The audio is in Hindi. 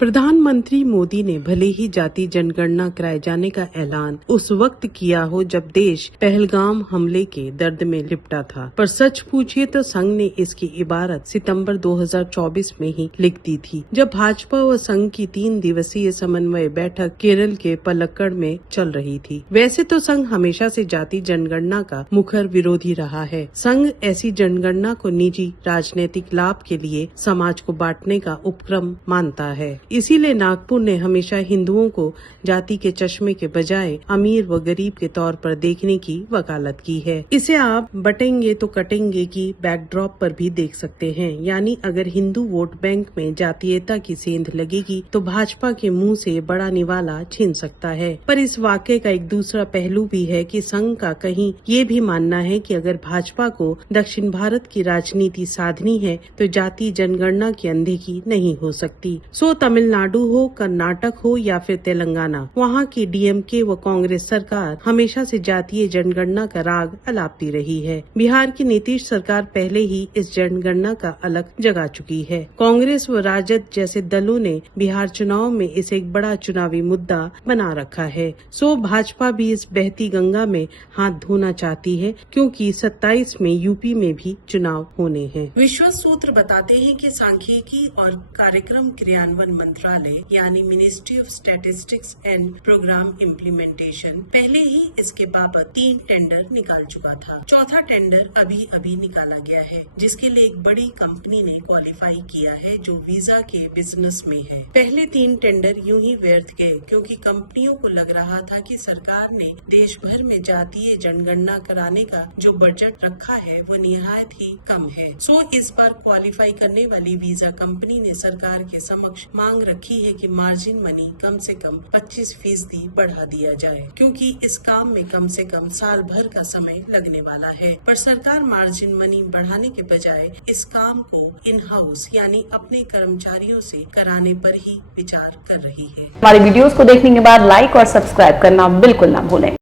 प्रधानमंत्री मोदी ने भले ही जाति जनगणना कराए जाने का ऐलान उस वक्त किया हो जब देश पहलगाम हमले के दर्द में लिपटा था, पर सच पूछिए तो संघ ने इसकी इबारत सितंबर 2024 में ही लिख दी थी, जब भाजपा व संघ की 3 दिवसीय समन्वय बैठक केरल के पलक्कड़ में चल रही थी। वैसे तो संघ हमेशा से जाति जनगणना का मुखर विरोधी रहा है। संघ ऐसी जनगणना को निजी राजनीतिक लाभ के लिए समाज को बांटने का उपक्रम मानता है। इसीलिए नागपुर ने हमेशा हिंदुओं को जाति के चश्मे के बजाय अमीर व गरीब के तौर पर देखने की वकालत की है। इसे आप बटेंगे तो कटेंगे की बैकड्रॉप पर भी देख सकते हैं। यानी अगर हिंदू वोट बैंक में जातीयता की सेंध लगेगी तो भाजपा के मुंह से बड़ा निवाला छीन सकता है। पर इस वाक्य का एक दूसरा पहलू भी है कि संघ का कहीं ये भी मानना है कि अगर भाजपा को दक्षिण भारत की राजनीति साधनी है तो जाति जनगणना की अनदेखी नहीं हो सकती। सो तमिलनाडु हो, कर्नाटक हो या फिर तेलंगाना, वहाँ की डीएमके व कांग्रेस सरकार हमेशा से जातीय जनगणना का राग अलापती रही है। बिहार की नीतीश सरकार पहले ही इस जनगणना का अलग जगा चुकी है। कांग्रेस व राजद जैसे दलों ने बिहार चुनाव में इसे एक बड़ा चुनावी मुद्दा बना रखा है। सो भाजपा भी इस बहती गंगा में हाथ धोना चाहती है, क्योंकि 27 में यूपी में भी चुनाव होने हैं। विश्व सूत्र बताते हैं कि सांख्यिकी और कार्यक्रम क्रियान्वयन मंत्रालय यानी ministry of statistics and programme implementation पहले ही इसके बाबत 3 टेंडर निकाल चुका था। चौथा टेंडर अभी निकाला गया है, जिसके लिए एक बड़ी कंपनी ने क्वालिफाई किया है जो वीजा के बिजनेस में है। पहले 3 टेंडर यूं ही व्यर्थ गए, क्योंकि कंपनियों को लग रहा था कि सरकार ने देश भर में जातीय जनगणना कराने का जो बजट रखा है वो निहायत ही कम है। सो इस बार क्वालिफाई करने वाली वीजा कंपनी ने सरकार के समक्ष मांग रखी है कि मार्जिन मनी कम से कम 25% बढ़ा दिया जाए, क्योंकि इस काम में कम से कम साल भर का समय लगने वाला है। पर सरकार मार्जिन मनी बढ़ाने के बजाय इस काम को इन हाउस यानी अपने कर्मचारियों से कराने पर ही विचार कर रही है। हमारे वीडियोस को देखने के बाद लाइक और सब्सक्राइब करना बिल्कुल ना भूलें।